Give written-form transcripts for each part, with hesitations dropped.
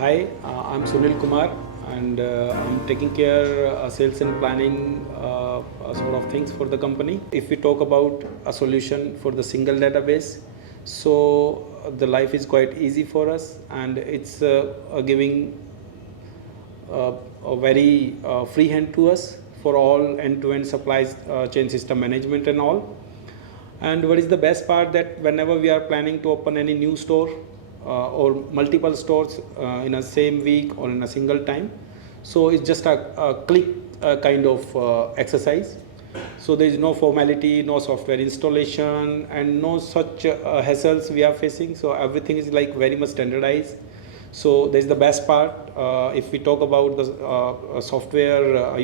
Hi, I'm Sunil Kumar, and I'm taking care sales and planning sort of things for the company. If we talk about a solution for the single database, so the life is quite easy for us, and it's giving a very free hand to us for all end-to-end supplies chain system management and all. And what is the best part, that whenever we are planning to open any new store or multiple stores in a same week or in a single time, so it's just a click kind of exercise. So there is no formality, no software installation, and no such hassles we are facing. So everything is like very much standardized. So there is the best part. If we talk about the software,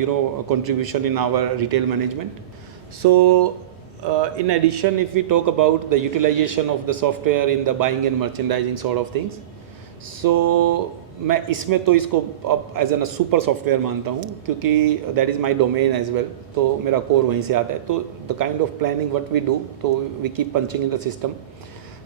contribution in our retail management. So in addition, if we talk about the utilization of the software in the buying and merchandising sort of things, so मैं इसमें तो इसको अब as an super software मानता हूँ, क्योंकि that is my domain as well. तो मेरा कोर वहीं से आता है. तो the kind of planning what we do, तो we keep punching in the system.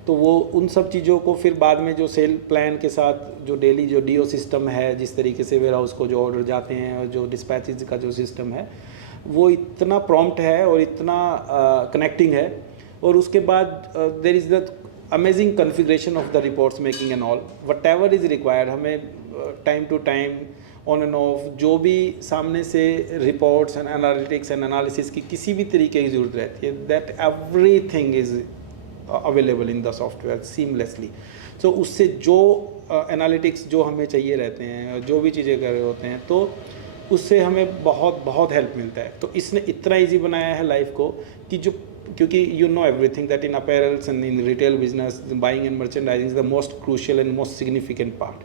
तो वो उन सब चीज़ों को फिर बाद में जो सेल प्लान के साथ जो डेली जो डीओ सिस्टम है, जिस तरीके से वेयर हाउस को जो ऑर्डर जाते हैं और जो डिस्पैचेज का जो सिस्टम है, वो इतना प्रॉम्प्ट है और इतना कनेक्टिंग है. और उसके बाद there is the amazing configuration of the reports making and all, whatever is required. हमें time to time on and off जो भी सामने से reports and analytics and analysis की किसी भी तरीके की ज़रूरत रहती है, that everything is available in the software seamlessly. So उससे जो एनालिटिक्स जो हमें चाहिए रहते हैं, जो भी चीज़ें कर रहे होते हैं, तो उससे हमें बहुत बहुत हेल्प मिलता है. तो इसने इतना इजी बनाया है लाइफ को कि जो, क्योंकि you know everything that in apparels and in retail business buying and merchandising is the most crucial and most significant part.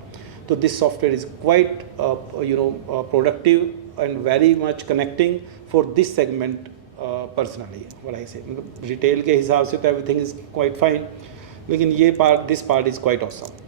तो this software is quite productive and very much connecting for this segment personally. What I say, मतलब रिटेल के हिसाब से तो everything is quite fine, लेकिन ये part, this part is quite awesome.